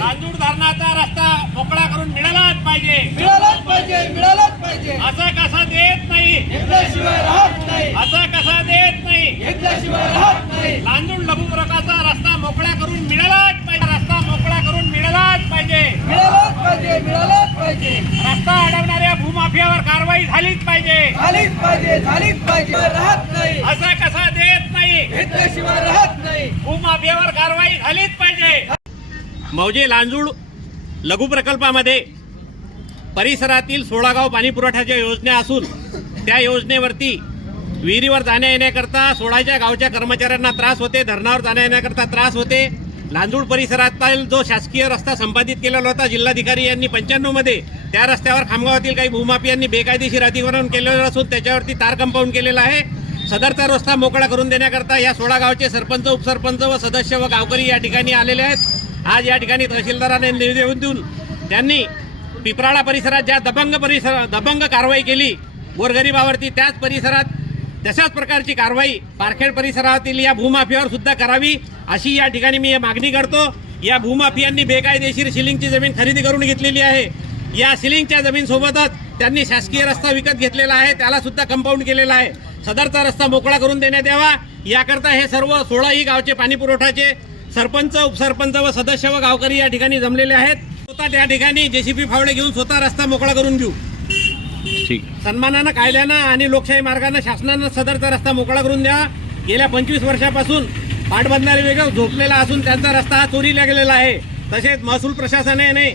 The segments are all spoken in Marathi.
तांदूळ धरणाचा रस्ता करून मिळालाच पाहिजे. मिळालाच पाहिजे मिळालाच पाहिजे. असा कसा देत नाही. असा कसा देत नाही. घेतल्याशिवाय राहत पाहिजे. रस्ता अडवणाऱ्या भूमाफियावर कारवाई झालीच पाहिजे. झालीच पाहिजे झालीच पाहिजे. राहत नाही. असा कसा देत नाही. घेतल्याशिवाय राहत नाही. भूमाफियावर कारवाई झालीच पाहिजे. मौजे लांजूड लघु प्रकल्पामध्ये परिसरातील सोळा गाव पाणी पुरवठ्याच्या योजना असून त्या योजनेवरती विहिरीवर जाण्या येण्याकरता सोळाच्या गावच्या कर्मचाऱ्यांना त्रास होते धरणावर जाण्या येण्याकरता त्रास होते. लांजूड परिसरातील जो शासकीय रस्ता संपादित केलेला होता जिल्हाधिकारी यांनी पंच्याण्णवमध्ये त्या रस्त्यावर खामगावातील काही भूमाफियांनी बेकायदेशीर अतिक्रमण केलेलं असून त्याच्यावरती तार कंपाऊंड केलेला आहे. सदरचा रस्ता मोकळा करून देण्याकरता या सोळा गावचे सरपंच उपसरपंच व सदस्य व गावकरी या ठिकाणी आलेले आहेत. आज या ठिकाणी तहसीलदाराने निवेदन देऊन त्यांनी पिपराळा परिसरात ज्या दबंग परिसर दबंग कारवाई केली गोरगरिबावरती त्याच परिसरात तशाच प्रकारची कारवाई पारखेड परिसरातील या भूमाफियावर सुद्धा करावी अशी या ठिकाणी मी मागणी करतो. या भूमाफियांनी बेकायदेशीर सिलिंगची जमीन खरेदी करून घेतलेली आहे. या सिलिंगच्या जमीनसोबतच त्यांनी शासकीय रस्ता विकत घेतलेला आहे त्याला सुद्धा कंपाऊंड केलेला आहे. सदरचा रस्ता मोकळा करून देण्यात यावा. याकरता हे सर्व सोळाही गावचे पाणी पुरवठ्याचे सरपंच उपसरपंच व सदस्य व गावकरी या ठिकाणी जमलेले आहेत. स्वतः त्या ठिकाणी जेसीबी फावडे घेऊन स्वतः रस्ता मोकळा करून घेऊ. ठीक. सन्मानानं कायद्यानं आणि लोकशाही मार्गानं शासनानं सदरचा रस्ता मोकळा करून द्या. गेल्या पंचवीस वर्षापासून पाटबंधारे वेगळं झोपलेला असून त्यांचा रस्ता हा चोरीला गेलेला आहे. तसेच महसूल प्रशासनाने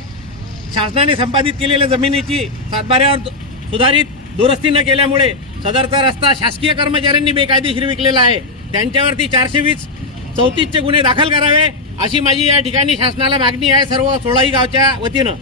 शासनाने संपादित केलेल्या जमिनीची सातबाऱ्यावर सुधारित दुरुस्ती न केल्यामुळे सदरचा रस्ता शासकीय कर्मचाऱ्यांनी बेकायदेशीर विकलेला आहे. त्यांच्यावरती चारशे वीस चौतीसचे गुन्हे दाखल करावे अशी माझी या ठिकाणी शासनाला मागणी आहे सर्व सोळाही गावच्या वतीनं.